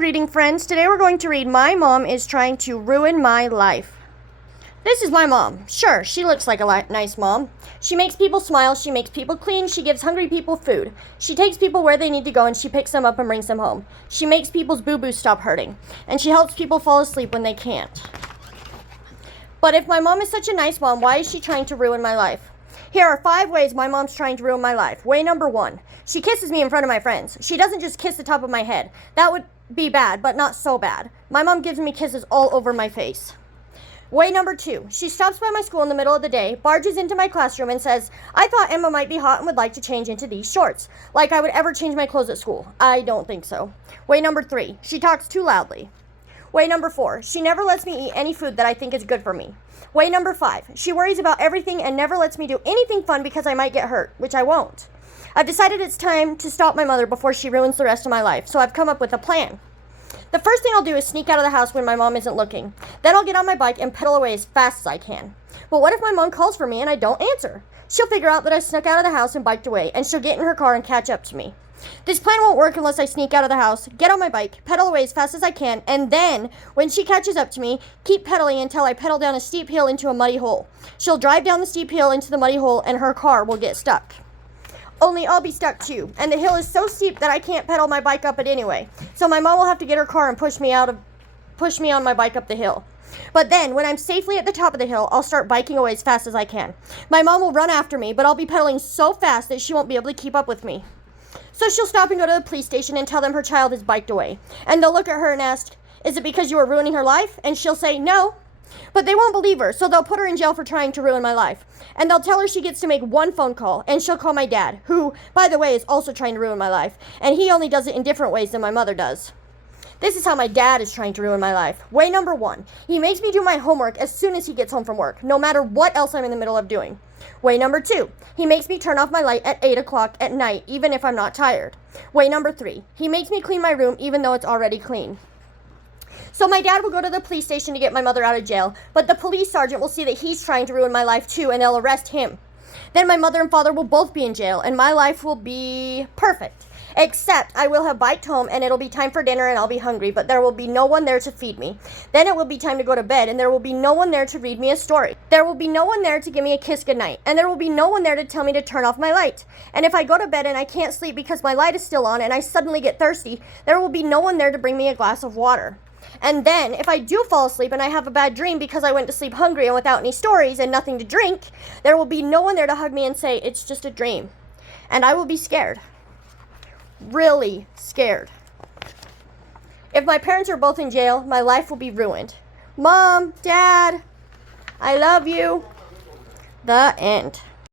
reading friends. Today we're going to read My Mom is Trying to Ruin My Life. This is my mom. Sure, she looks like a nice mom. She makes people smile, she makes people clean, she gives hungry people food. She takes people where they need to go and she picks them up and brings them home. She makes people's boo-boos stop hurting. And she helps people fall asleep when they can't. But if my mom is such a nice mom, why is she trying to ruin my life? Here are 5 ways my mom's trying to ruin my life. Way number 1. She kisses me in front of my friends. She doesn't just kiss the top of my head. That would be bad, but not so bad. My mom gives me kisses all over my face. Way number 2. She stops by my school in the middle of the day, barges into my classroom and says, "I thought Emma might be hot and would like to change into these shorts." Like I would ever change my clothes at school. I don't think so. Way number 3. She talks too loudly. Way number 4. She never lets me eat any food that I think is good for me. Way number 5. She worries about everything and never lets me do anything fun because I might get hurt, which I won't. I've decided it's time to stop my mother before she ruins the rest of my life, so I've come up with a plan. The first thing I'll do is sneak out of the house when my mom isn't looking. Then I'll get on my bike and pedal away as fast as I can. But what if my mom calls for me and I don't answer? She'll figure out that I snuck out of the house and biked away, and she'll get in her car and catch up to me. This plan won't work unless I sneak out of the house, get on my bike, pedal away as fast as I can, and then, when she catches up to me, keep pedaling until I pedal down a steep hill into a muddy hole. She'll drive down the steep hill into the muddy hole and her car will get stuck. Only I'll be stuck too, and the hill is so steep that I can't pedal my bike up it anyway. So my mom will have to get her car and push me on my bike up the hill. But then, when I'm safely at the top of the hill, I'll start biking away as fast as I can. My mom will run after me, but I'll be pedaling so fast that she won't be able to keep up with me. So she'll stop and go to the police station and tell them her child is biked away. And they'll look at her and ask, "Is it because you were ruining her life?" And she'll say, "No." But they won't believe her, so they'll put her in jail for trying to ruin my life. And they'll tell her she gets to make 1 phone call, and she'll call my dad, who, by the way, is also trying to ruin my life. And he only does it in different ways than my mother does. This is how my dad is trying to ruin my life. Way number 1. He makes me do my homework as soon as he gets home from work, no matter what else I'm in the middle of doing. Way number 2. He makes me turn off my light at 8 o'clock at night, even if I'm not tired. Way number 3. He makes me clean my room even though it's already clean. So my dad will go to the police station to get my mother out of jail, but the police sergeant will see that he's trying to ruin my life too, and they'll arrest him. Then my mother and father will both be in jail, and my life will be perfect. Except I will have biked home and it'll be time for dinner and I'll be hungry, but there will be no one there to feed me. Then it will be time to go to bed and there will be no one there to read me a story. There will be no one there to give me a kiss goodnight, and there will be no one there to tell me to turn off my light. And if I go to bed and I can't sleep because my light is still on and I suddenly get thirsty, there will be no one there to bring me a glass of water. And then, if I do fall asleep and I have a bad dream because I went to sleep hungry and without any stories and nothing to drink, there will be no one there to hug me and say, "It's just a dream." And I will be scared. Really scared. If my parents are both in jail, my life will be ruined. Mom, Dad, I love you. The end.